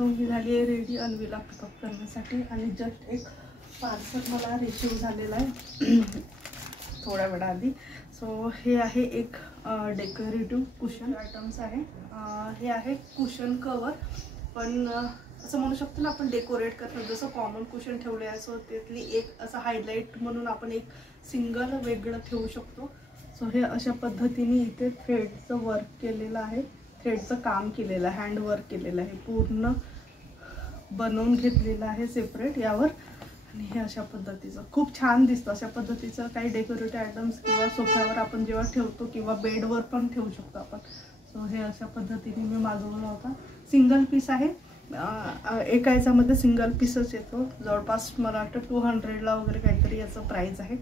So मी झाली आहे ready अन्वीला pickup करण्यासाठी आणि जस्ट एक पार्सल मला रिसीव झालेला आहे थोड्या वेळाआधी. सो हे आहे एक डेकोरेटिव्ह कुशन आयटम्स आहे. हे आहे कुशन कवर, पण असं म्हणू शकतो ना आपण डेकोरेट करतो जसं कॉमन कुशन ठेवले आहे. सो त्यातली एक असं हायलाईट म्हणून आपण एक सिंगल वेगळं ठेवू शकतो. सो हे अशा पद्धतीने इथे थ्रेडचं वर्क केलेलं आहे, थ्रेडचं काम केलेलं आहे, हँड वर्क केलेलं आहे, पूर्ण बनवून घेतलेलं आहे सेपरेट यावर. आणि हे अशा पद्धतीचं खूप छान दिसतं. अशा पद्धतीचं काही डेकोरेटिव्ह आयटम्स किंवा सोफ्यावर आपण जेव्हा ठेवतो किंवा बेडवर पण ठेवू शकतो आपण. सो हे अशा पद्धतीने मी मागवला होता. सिंगल पीस आहे, एका याच्यामध्ये सिंगल पीसच येतो. जवळपास मला वाटतं 200ला वगैरे काहीतरी याचं प्राईस आहे.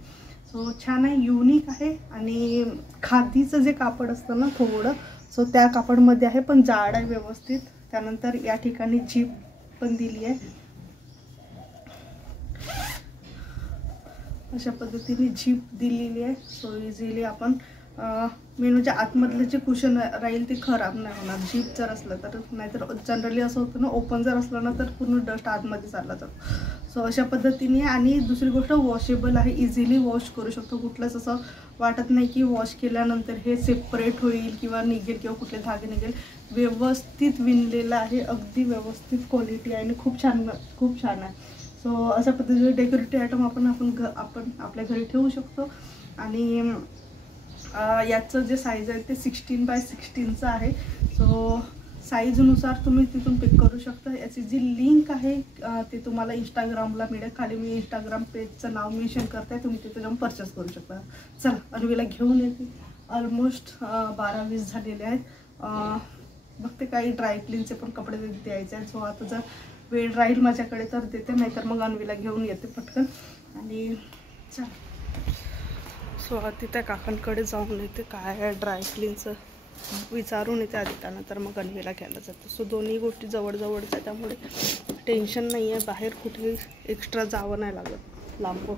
सो छान आहे, युनिक आहे. आणि खादीचं जे कापड असतं ना थोडं, सो त्या कापडमध्ये आहे पण जाड आहे व्यवस्थित. त्यानंतर या ठिकाणी झीप पण दिली आहे, अशा पद्धतीने झीप दिलेली आहे. सो इझिली आपण मेनूच्या आतमधले जे कुशन राहील ते खराब नाही होणार झीप जर असलं तर. नाहीतर जनरली असं होतं ना, ओपन जर असलं ना तर पूर्ण डस्ट आतमध्ये चालला जातो. सो अशा पद्धतीने. आणि दुसरी गोष्ट वॉशेबल आहे, इझिली वॉश करू शकतो. कुठलंच असं वाटत नाही की वॉश केल्यानंतर हे सेपरेट होईल किंवा निघेल किंवा कुठले धागे निघेल. व्यवस्थित विणलेलं आहे, अगदी व्यवस्थित क्वालिटी आहे आणि खूप छान आहे. सो अशा पद्धतीचे डेकोरेटिव्ह आयटम आपण आपल्या घरी ठेवू शकतो. आणि याचं जे साईज आहे ते 16x16चं आहे. सो साईजनुसार तुम्ही तिथून पिक करू शकता. याची जी लिंक आहे ते तुम्हाला इंस्टाग्रामला मिळेल. खाली मी इंस्टाग्राम पेजचं नाव मेन्शन करते, तुम्ही तिथे जाऊन परचेस करू शकता. चला अन्वीला घेऊन येते. ऑलमोस्ट 12-20 झालेले आहेत. बघते काही ड्रायक्लीनचे पण कपडे द्यायचे आहेत. सो आता जर वेळ राहील माझ्याकडे तर देते, नाहीतर मग अन्वीला घेऊन येते पटकन. आणि चला सो आधी त्या काकांकडे जाऊन येते, काय आहे ड्रायक्लीनचं विचारून येते आधी, त्यानंतर मग अन्वीला घ्यायला जाते. सो दोन्ही गोष्टी जवळजवळच आहे, त्यामुळे टेन्शन नाही आहे. बाहेर कुठे एक्स्ट्रा जावं नाही लागत लांब.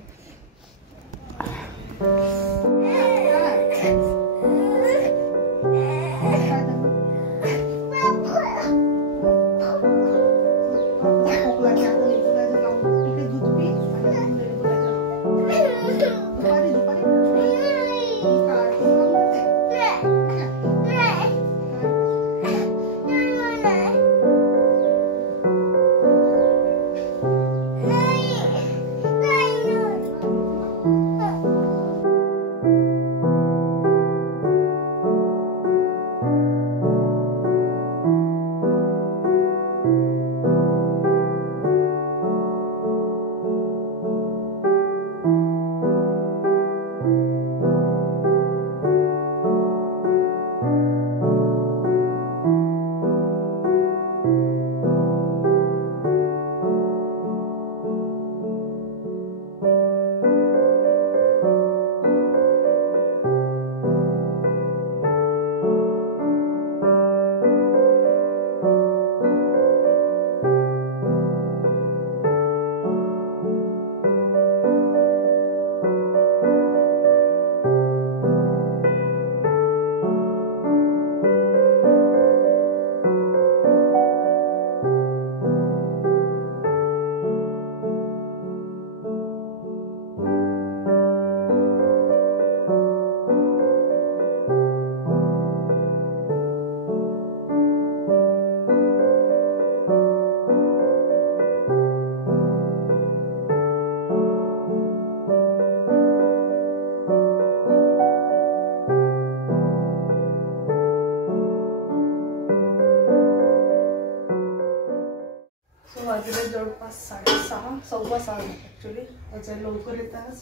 वाजले जवळपास 6:15 ॲक्च्युली. आज लवकर येतात,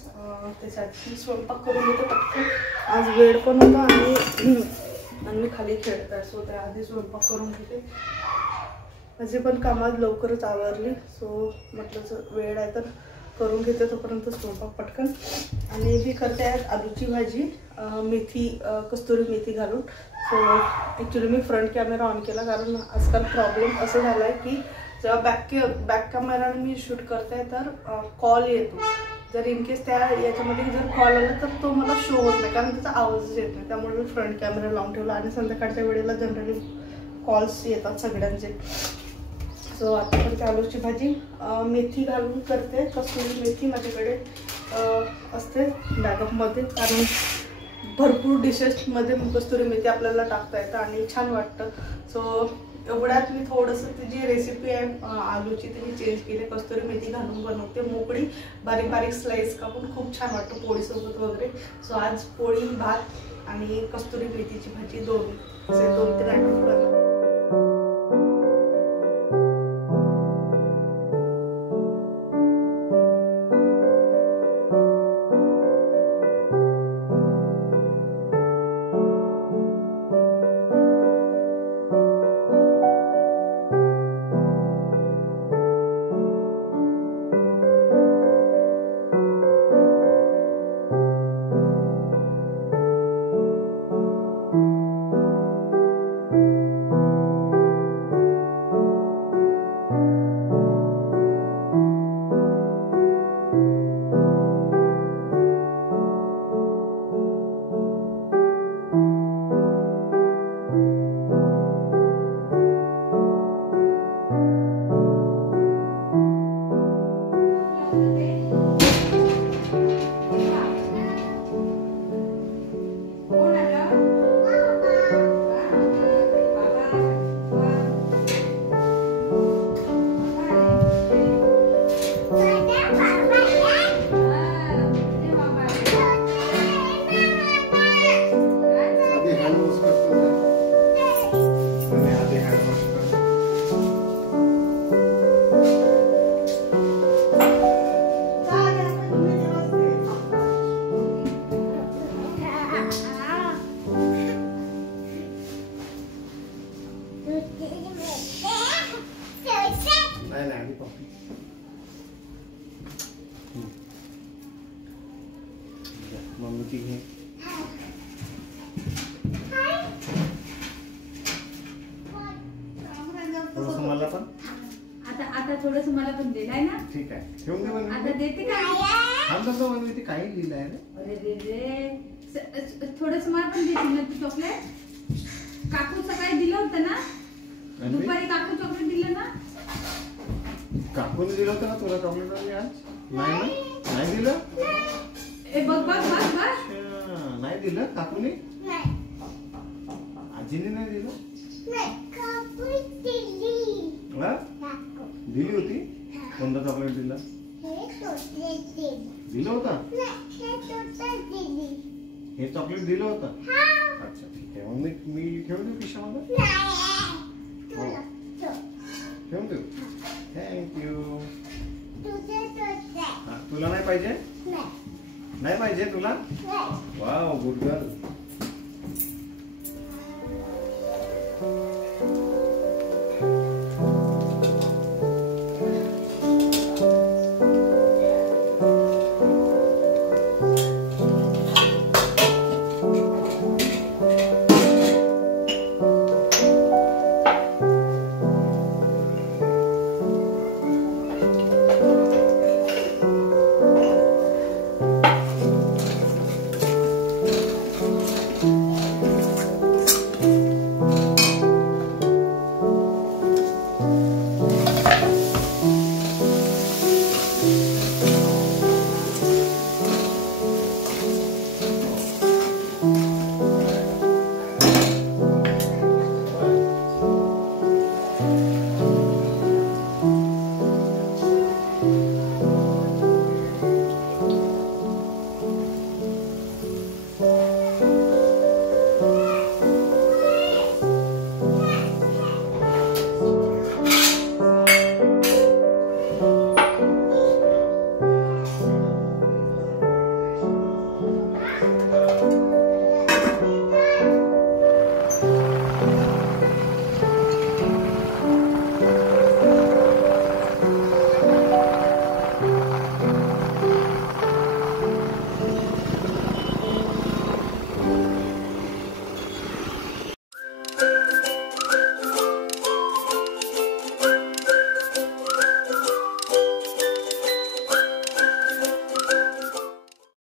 त्याच्यात स्वयंपाक करून येतो पटकन. आज वेळ पण होता आणि खाली खेळत आहे. सो त्या आधी स्वयंपाक करून घेते. माझी पण कामात लवकरच आवरली. सो म्हटलं वेळ आहे तर करून घेते तोपर्यंत स्वयंपाक पटकन. आणि ही करते आहे आलूची भाजी, मेथी, कस्तुरी मेथी घालून. So actually me front camera on केला कारण आजकाल प्रॉब्लेम असं झाला आहे की जेव्हा बॅक कॅमेराने मी शूट करते तर कॉल येतो. जर इन केस त्या याच्यामध्ये जर कॉल आला तर तो मला शो होत नाही कारण त्याचा आवाजच येत नाही. त्यामुळे मी फ्रंट कॅमेरा लावून ठेवला. आणि संध्याकाळच्या वेळेला जनरली कॉल्स येतात सगळ्यांचे. सो आता करते आलूची भाजी. मेथी घालून करते, कसुरी मेथी माझ्याकडे असते बॅकअपमध्ये, कारण भरपूर डिशेसमध्ये कस्तुरी मेथी आपल्याला टाकता येतं आणि छान वाटतं. सो एवढ्यात मी थोडंसं ती जी रेसिपी आहे आलूची ती मी चेंज केली. कस्तुरी मेथी घालून बनवते, मोकळी बारीक बारीक स्लाइस कापून, खूप छान वाटतं पोळीसोबत वगैरे. सो आज पोळी, भात आणि कस्तुरी मेथीची भाजी 2-3 आयटम बनवते. मम्मीची घे. थोडंसं मला पण आता थोडंसं मला पण दिलाय ना. ठीक आहे, ठेवून दे. मम्मी आता देते का? मम्मी ते काही लिहिलंय रे. अरे रे थोडंसं मला पण देते ना तू चॉकलेट. काकू सकाळी दिलं होतं ना, दुपारी काकू चॉकलेट दिलं ना. काकूने दिलं होतं ना तुला चॉकलेट आज? नाही ना, नाही दिलं. ए बघ बघ बघ बघ, नाही दिलं काकूने. आजीने नाही दिलं. दिली होती. कोणतं चॉकलेट दिलं? दिलं होतं. हे चॉकलेट दिलं होतं. अच्छा ठीक आहे, मग मी ठेवून देऊ खिशामध्ये. ठेवून देऊ. थँक्यू. तुला नाही पाहिजे? नाही पाहिजे तुला? Wow, good girl.